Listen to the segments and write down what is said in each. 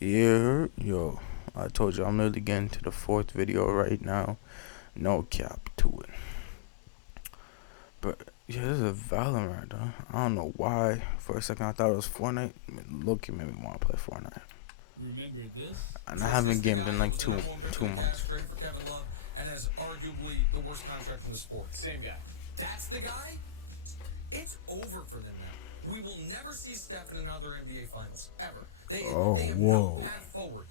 Yeah, yo, I told you I'm literally getting to the fourth video right now. No cap to it. But yeah, this is Valorant, huh? I don't know why. For a second I thought it was Fortnite. Look, it made me want to play Fortnite. Remember this? And I haven't gamed in like two months. Trade for Kevin Love and has arguably the worst contract in the sport. Same guy. That's the guy? It's over for them now. We will never see Steph in another NBA Finals ever. They have whoa. no path forward.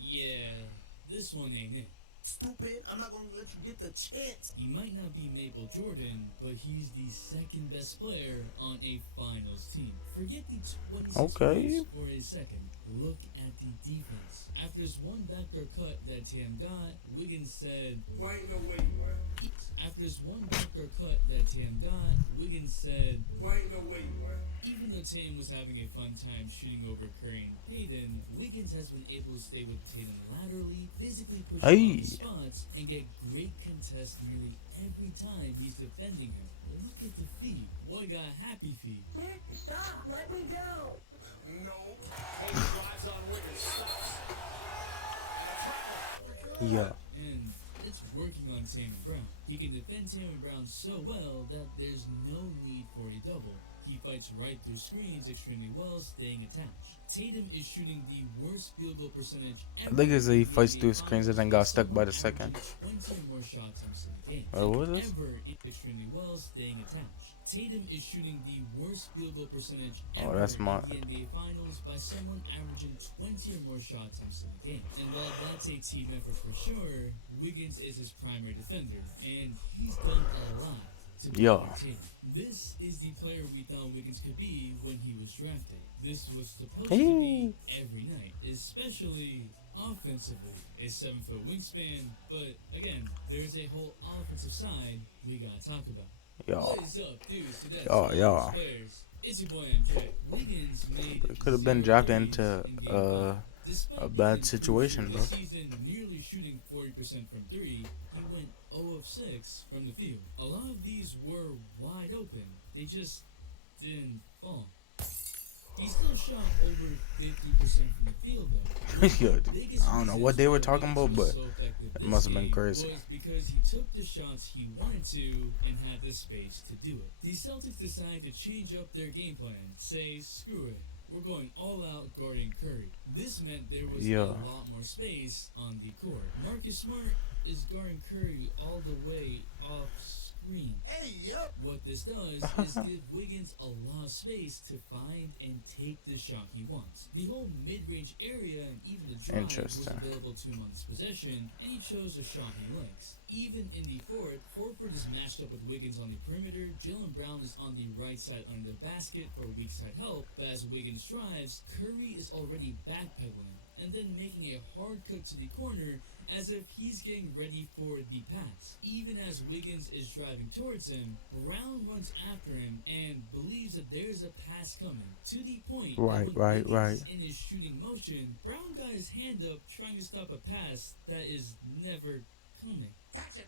Yeah, this one ain't it. Stupid, I'm not gonna let you get the chance. He might not be Maple Jordan, but he's the second best player on a finals team. Forget the 26 Okay. points for a second. Look at the defense. After this one backdoor cut that Tam got, Wiggins said, Why ain't no way, boy? After this one backdoor cut that Tam got, Wiggins said, Why ain't no way, boy? even though Tatum was having a fun time shooting over Curry and Payton, Wiggins has been able to stay with Tatum laterally, physically push him Hey. on the spots, and get great contests nearly every time he's defending him. Look at the feet. Boy got happy feet. Stop, let me go. No. Hayden drives on Wiggins. Stops. Yeah. And it's working on Tatum Brown. He can defend Tatum Brown so well that there's no need for a double. He fights right through screens extremely well, staying attached. Tatum is shooting the worst field goal percentage ever. I think it's he fights through screens and then got stuck by the second. 20 or more shots on some games. What was this? Ever extremely well, staying attached. Tatum is shooting the worst field goal percentage Oh, ever that's my- in the NBA Finals by someone averaging 20 or more shots on some games. And while that's a team effort for sure, Wiggins is his primary defender, and he's done a lot to build Yeah. the team. This is the player we thought Wiggins could be when he was drafted. This was supposed to Hey. be every night, especially offensively. A 7-foot wingspan, but again, there's a whole offensive side we gotta talk about. Yo. What is up, dudes? To that Yo, to yo. all those players. It's your boy MJ. Wiggins made It could have been 0 drafted threes into in game five. Despite a being bad in crucial situation, bro. this season, nearly shooting 40% from three, he went 0 of 6 from the field. A lot of these were wide open. They just didn't fall. He still shot over 50% from the field, though. Yo, The biggest I don't know reason what they were why talking Wiggins about, was but so effective it this must have been game crazy. was because he took the shots he wanted to and had the space to do it. The Celtics decided to change up their game plan. Say, screw it. We're going all out guarding Curry. This meant there was Yeah. a lot more space on the court. Marcus Smart is guarding Curry all the way off screen. Hey, yup. What this does is give Wiggins a lot of space to find and take the shot he wants. The whole mid-range area and even the drive was Interesting. available to him on this possession, and he chose the shot he likes. Even in the fourth, Horford is matched up with Wiggins on the perimeter, Jaylen Brown is on the right side under the basket for weak side help, but as Wiggins drives, Curry is already backpedaling, and then making a hard cut to the corner as if he's getting ready for the pass. Even as Wiggins is driving towards him, Brown runs after him and believes that there's a pass coming. To the point Right, that when right, Wiggins right. is in his shooting motion, Brown got his hand up trying to stop a pass that is never coming.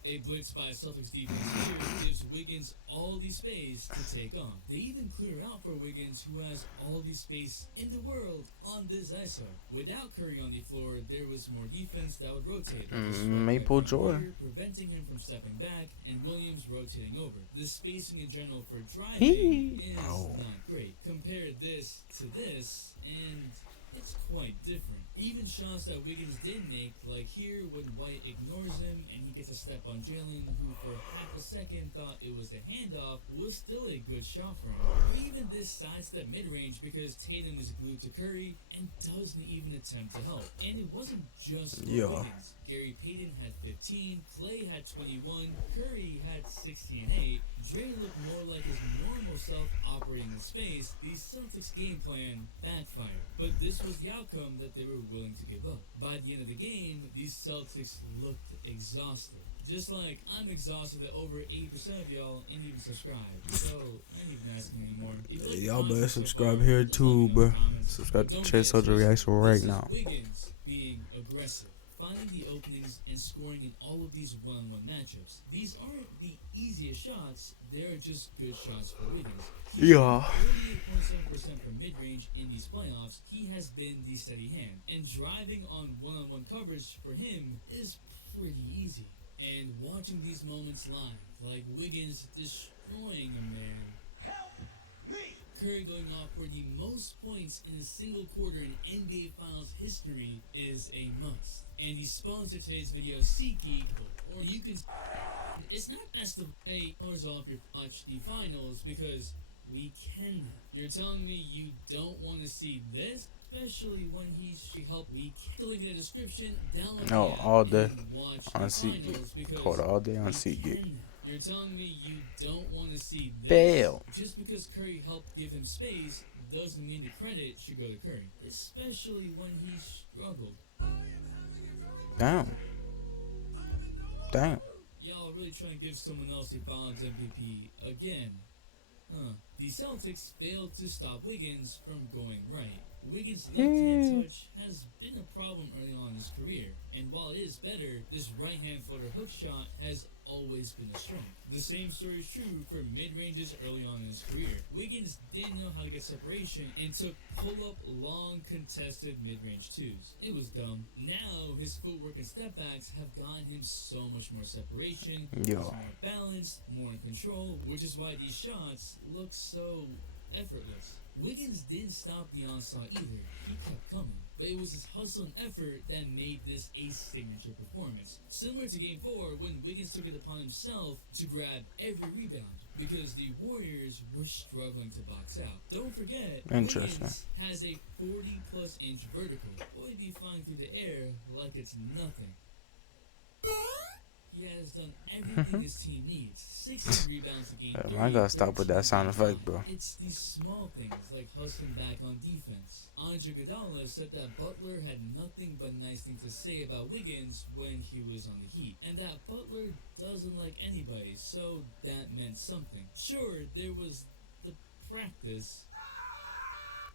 A blitz by Celtics defense here gives Wiggins all the space to take on. They even clear out for Wiggins, who has all the space in the world on this ISO. Without Curry on the floor, there was more defense that would rotate. Maple Jordan. Here, preventing him from stepping back, and Williams rotating over. The spacing in general for driving Hee. is Oh. not great. Compare this to this, and it's quite different. Even shots that Wiggins did make, like here when White ignores him and he gets a step on Jaylen, who for half a second thought it was a handoff, was still a good shot for him. Or even this sidestep mid-range because Tatum is glued to Curry and doesn't even attempt to help. And it wasn't just for Yeah. Wiggins. Gary Payton had 15, Clay had 21, Curry had 16 and 8. Dre looked more like his normal self operating in space. The Celtics game plan backfired, but this was the outcome that they were willing to give up. By the end of the game, these Celtics looked exhausted. Just like I'm exhausted that over 80% of y'all ain't even subscribed. So I ain't even asking anymore. If you like Y'all the better content so subscribe far, here just let me too, know in the bruh. comments. Subscribe But to don't Chase get Soldier twisted. Reacts right This is now. Wiggins being aggressive. finding the openings and scoring in all of these one-on-one matchups. These aren't the easiest shots, they're just good shots for Wiggins. Yeah. 48.7% from mid-range in these playoffs, he has been the steady hand. And driving on one-on-one coverage for him is pretty easy. And watching these moments live, like Wiggins destroying a man, Curry going off for the most points in a single quarter in NBA Finals history is a must. And the sponsor of today's video, SeatGeek, or you can... It's not as the $8 off your watch the finals because we can. You're telling me you don't want to see this? Especially when he's helped we the link in the description, download No, the app all day and watch on the SeatGeek. finals because Called all day on we SeatGeek. can. You're telling me you don't want to see this? Fail. Just because Curry helped give him space doesn't mean the credit should go to Curry, especially when he struggled. Damn. Damn. Y'all are really trying to give someone else the Finals MVP again. The Celtics failed to stop Wiggins from going right. Wiggins' left-hand touch has been a problem early on in his career, and while it is better, this right-hand floater hook shot has always been a strength. The same story is true for mid-ranges early on in his career. Wiggins didn't know how to get separation and took pull-up long contested mid-range twos. It was dumb. Now his footwork and step-backs have gotten him so much more separation, Yo. more balance, more in control, which is why these shots look so effortless. Wiggins didn't stop the onslaught either. He kept coming. But it was his hustle and effort that made this a signature performance. Similar to Game 4 when Wiggins took it upon himself to grab every rebound because the Warriors were struggling to box out. Don't forget, Interesting. Wiggins has a 40-plus inch vertical. Boy, be flying through the air like it's nothing. He has done everything his team needs. 60 rebounds a game. I gotta stop with that sound effect, bro. It's these small things like hustling back on defense. Andre Iguodala said that Butler had nothing but nice things to say about Wiggins when he was on the Heat, and that Butler doesn't like anybody, so that meant something. Sure, there was the practice,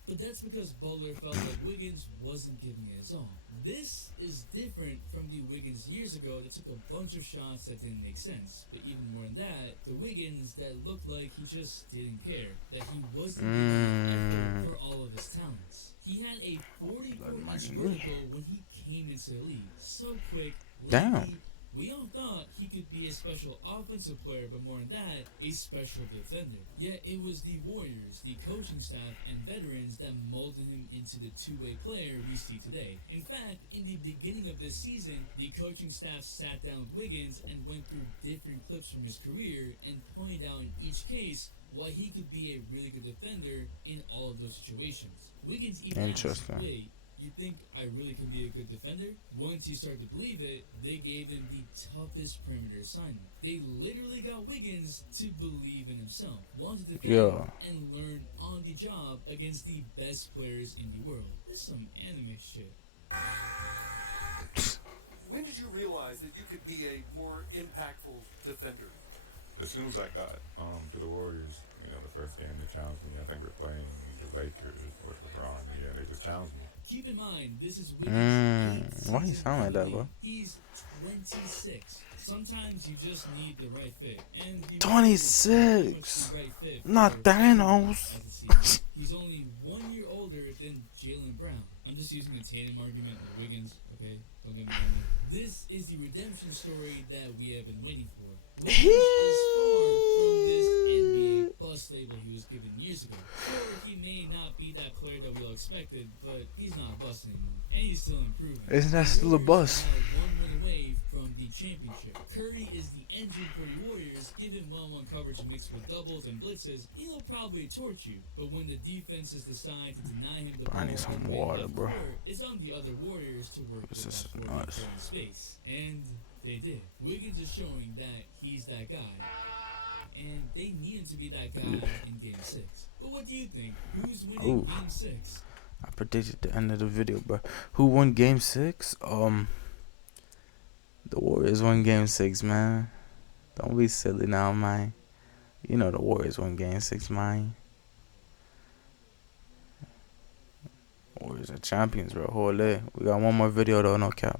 but that's because Butler felt like Wiggins wasn't giving it his all. This is different from the Wiggins years ago that took a bunch of shots that didn't make sense. But even more than that, the Wiggins that looked like he just didn't care, that he wasn't giving effort for all of his talents. He had a 44-inch vertical when he came into the league. So quick, Damn. lanky. We all thought he could be a special offensive player, but more than that, a special defender. Yet it was the Warriors, the coaching staff, and veterans that molded him into the two-way player we see today. In fact, in the beginning of this season, the coaching staff sat down with Wiggins and went through different clips from his career and pointed out in each case why he could be a really good defender in all of those situations. Wiggins even asked, Interesting. wait, you think I really can be a good defender? Once he started to believe it, they gave him the toughest perimeter assignment. They literally got Wiggins to believe in himself, wanted to defend and learn on the job against the best players in the world. This is some anime shit. When did you realize that you could be a more impactful defender? As soon as I got to the Warriors, the first game they challenged me. I think we're playing the Lakers with LeBron. Yeah, they just challenged me. Keep in mind, this is Wiggins' Why you sound like that, bro? He's 26. Sometimes you just need the right fit. And the 26. the right fit Not for Thanos. as it seems. He's only 1 year older than Jaylen Brown. I'm just using the Tatum argument with Wiggins, okay? Don't get me wrong. This is the redemption story that we have been waiting for. Wiggins is far from this NBA bust label he was given years ago. Sure, he may not be that player that we all expected, but he's not a bust anymore. And he's still improving. Isn't that still a Warriors bust? are now 1 win away from the championship. Curry is the engine for the Warriors. Give him one-on-one coverage mixed with doubles and blitzes, he'll probably torch you. But when the defenses decide to deny him the ball, I need some and make water, up bro. for it, it's on the other Warriors to work This with is that 40 nuts. in space. And they did. Wiggins is showing that he's that guy. And they need him to be that guy in Game 6. But what do you think? Who's winning Ooh. Game 6? I predicted the end of the video, bro. Who won Game 6? The Warriors won Game 6, man. Don't be silly now, man. You know the Warriors won Game 6, man. Warriors are champions, bro. Hold it. We got one more video, though, no cap.